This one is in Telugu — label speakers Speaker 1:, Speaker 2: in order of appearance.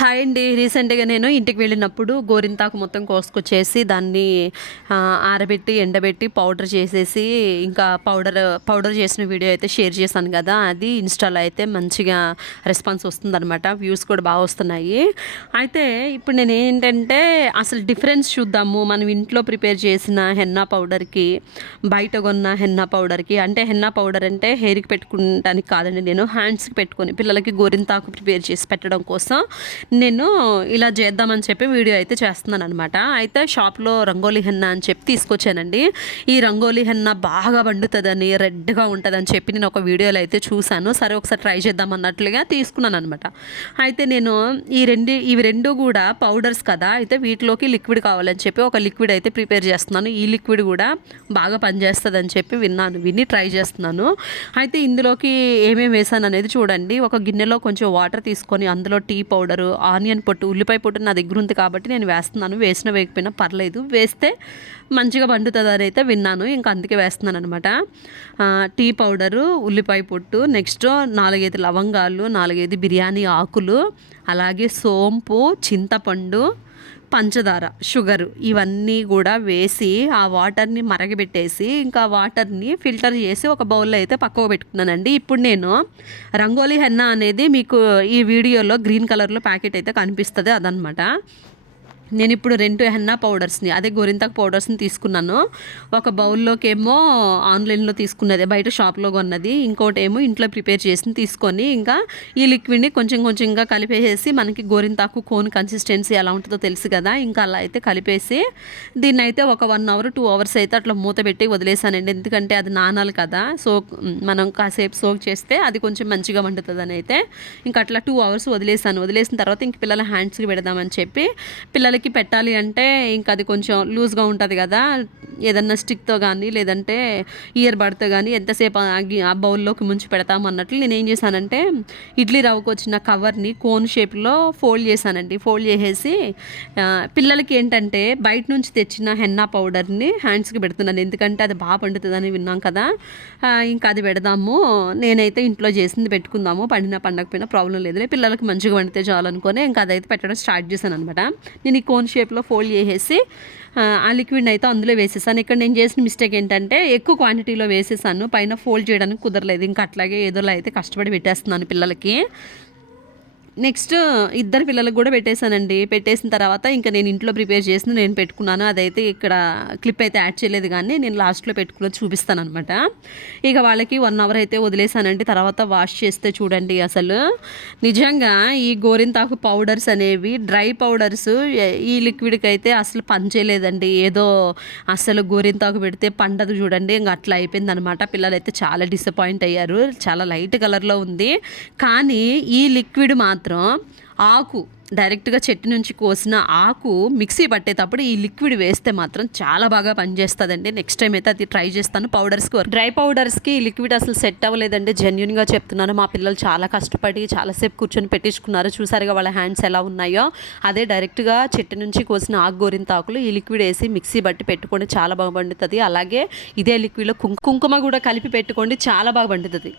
Speaker 1: హాయ్ అండి. రీసెంట్గా నేను ఇంటికి వెళ్ళినప్పుడు గోరింతాకు మొత్తం కోసుకొచ్చేసి దాన్ని ఆరబెట్టి ఎండబెట్టి పౌడర్ చేసేసి ఇంకా పౌడర్ పౌడర్ చేసిన వీడియో అయితే షేర్ చేశాను కదా. అది ఇన్స్టాలో అయితే మంచిగా రెస్పాన్స్ వస్తుందన్నమాట. వ్యూస్ కూడా బాగా వస్తున్నాయి. అయితే ఇప్పుడు నేను ఏంటంటే అసలు డిఫరెన్స్ చూద్దాము. మనం ఇంట్లో ప్రిపేర్ చేసిన హెన్నా పౌడర్కి బయట కొన్న హెన్నా పౌడర్కి అంటే హెన్నా పౌడర్ అంటే హెయిర్కి పెట్టుకుంటానికి కాదండి నేను హ్యాండ్స్కి పెట్టుకొని పిల్లలకి గోరింతాకు ప్రిపేర్ చేసి పెట్టడం కోసం నేను ఇలా చేద్దామని చెప్పి వీడియో అయితే చేస్తున్నాను అనమాట అయితే షాప్లో రంగోలీ హెన్నా అని చెప్పి తీసుకొచ్చానండి. ఈ రంగోలీ హెన్నా బాగా వండుతుందని రెడ్గా ఉంటుందని చెప్పి నేను ఒక వీడియోలో అయితే చూశాను. సరే ఒకసారి ట్రై చేద్దాం అన్నట్లుగా తీసుకున్నాను అనమాట అయితే నేను ఈ రెండు ఇవి రెండు కూడా పౌడర్స్ కదా అయితే వీటిలోకి లిక్విడ్ కావాలని చెప్పి ఒక లిక్విడ్ అయితే ప్రిపేర్ చేస్తున్నాను. ఈ లిక్విడ్ కూడా బాగా పనిచేస్తుందని చెప్పి విన్నాను విని ట్రై చేస్తున్నాను. అయితే ఇందులోకి ఏమేమి వేసాను అనేది చూడండి. ఒక గిన్నెలో కొంచెం వాటర్ తీసుకొని అందులో టీ పౌడరు ఆనియన్ పొట్టు ఉల్లిపాయ పొట్టు నా దగ్గర ఉంది కాబట్టి నేను వేస్తున్నాను. వేసిన వేయకపోయినా పర్లేదు. వేస్తే మంచిగా పండుతుంది అని అయితే విన్నాను. ఇంకా అందుకే వేస్తున్నాను అనమాట టీ పౌడరు ఉల్లిపాయ పొట్టు నెక్స్ట్ నాలుగైదు లవంగాలు నాలుగైదు బిర్యానీ ఆకులు అలాగే సోంపు చింతపండు పంచదార షుగరు ఇవన్నీ కూడా వేసి ఆ వాటర్ని మరగబెట్టేసి ఇంకా వాటర్ని ఫిల్టర్ చేసి ఒక బౌల్లో అయితే పక్కకు పెట్టుకున్నానండి. ఇప్పుడు నేను రంగోలీ హెన్నా అనేది మీకు ఈ వీడియోలో గ్రీన్ కలర్లో ప్యాకెట్ అయితే కనిపిస్తుంది అదనమాట నేను ఇప్పుడు రెండు హెన్నా పౌడర్స్ని అదే గోరింతాకు పౌడర్స్ని తీసుకున్నాను. ఒక బౌల్లోకి ఏమో ఆన్లైన్లో తీసుకున్నది బయట షాప్లో కొన్నది. ఇంకోటి ఏమో ఇంట్లో ప్రిపేర్ చేసి తీసుకొని ఇంకా ఈ లిక్విడ్ని కొంచెం కొంచెంగా కలిపేసి మనకి గోరింతాకు కోన్ కన్సిస్టెన్సీ ఎలా ఉంటుందో తెలుసు కదా ఇంకా అలా అయితే కలిపేసి దీన్ని అయితే ఒక వన్ అవర్ టూ అవర్స్ అయితే అట్లా మూత పెట్టి వదిలేసానండి. ఎందుకంటే అది నానాలి కదా సో మనం కాసేపు సోక్ చేస్తే అది కొంచెం మంచిగా వండుతుంది అని అయితే. ఇంకా అట్లా టూ అవర్స్ వదిలేసాను. వదిలేసిన తర్వాత ఇంక పిల్లల హ్యాండ్స్కి పెడదామని చెప్పి పిల్లలకి పెట్టాలి అంటే ఇంకా అది కొంచెం లూజ్గా ఉంటుంది కదా. ఏదన్నా స్టిక్తో కానీ లేదంటే ఇయర్ బడ్తో కానీ ఎంతసేపు ఆ బౌల్లోకి ముంచి పెడతాం అన్నట్లు నేను ఏం చేశానంటే ఇడ్లీ రవ్వకు వచ్చిన కవర్ని కోన్ షేప్లో ఫోల్డ్ చేశానండి. ఫోల్డ్ చేసేసి పిల్లలకి ఏంటంటే బయట నుంచి తెచ్చిన హెన్నా పౌడర్ని హ్యాండ్స్కి పెడుతున్నాను. ఎందుకంటే అది బాగా పండుతుందని విన్నాం కదా. ఇంకా అది పెడదాము. నేనైతే ఇంట్లో చేసింది పెట్టుకుందాము. పండిన పండకపోయినా ప్రాబ్లం లేదు పిల్లలకి మంచిగా పండితే చాలనుకొని ఇంకా అదైతే పెట్టడం స్టార్ట్ చేశాను అనమాట నేను ఈ కోన్ షేప్లో ఫోల్డ్ చేసేసి ఆ, లిక్విడ్ అయితే అందులో వేసేసాను. ఇక్కడ నేను చేసిన మిస్టేక్ ఏంటంటే ఎక్కువ క్వాంటిటీలో వేసేసాను. పైన ఫోల్డ్ చేయడానికి కుదరలేదు. ఇంకా అట్లాగే ఏదోలా అయితే కష్టపడి పెట్టేస్తున్నాను పిల్లలకి. నెక్స్ట్ ఇద్దరు పిల్లలకు కూడా పెట్టేశానండి. పెట్టేసిన తర్వాత ఇంకా నేను ఇంట్లో ప్రిపేర్ చేసిన నేను పెట్టుకున్నాను. అదైతే ఇక్కడ క్లిప్ అయితే యాడ్ చేయలేదు కానీ నేను లాస్ట్లో పెట్టుకుని చూపిస్తాను అనమాట ఇక వాళ్ళకి వన్ అవర్ అయితే వదిలేసానండి తర్వాత వాష్ చేస్తే చూడండి అసలు. నిజంగా ఈ గోరింతాకు పౌడర్స్ అనేవి డ్రై పౌడర్స్ ఈ లిక్విడ్కి అయితే అసలు పనిచేయలేదండి ఏదో అసలు గోరింతాకు పెడితే పండదు చూడండి. ఇంకా అట్లా అయిపోయింది అనమాట పిల్లలు అయితే చాలా డిసప్పాయింట్ అయ్యారు. చాలా లైట్ కలర్లో ఉంది. కానీ ఈ లిక్విడ్ మాత్రం మాత్రం ఆకు డైరెక్ట్గా చెట్టు నుంచి కోసిన ఆకు మిక్సీ పట్టేటప్పుడు ఈ లిక్విడ్ వేస్తే మాత్రం చాలా బాగా పనిచేస్తుందండి. నెక్స్ట్ టైం అయితే అది ట్రై చేస్తాను పౌడర్స్కి డ్రై పౌడర్స్కి ఈ లిక్విడ్ అసలు సెట్ అవ్వలేదండి. జెన్యున్గా చెప్తున్నాను మా పిల్లలు చాలా కష్టపడి చాలాసేపు కూర్చొని పెట్టించుకున్నారు. చూసారుగా వాళ్ళ హ్యాండ్స్ ఎలా ఉన్నాయో. అదే డైరెక్ట్గా చెట్టు నుంచి కోసిన ఆకు గోరింత ఆకులు ఈ లిక్విడ్ వేసి మిక్సీ బట్టి పెట్టుకోండి చాలా బాగా పండుతుంది. అలాగే ఇదే లిక్విడ్లో కుంకుమ కూడా కలిపి పెట్టుకోండి చాలా బాగా పండుతుంది.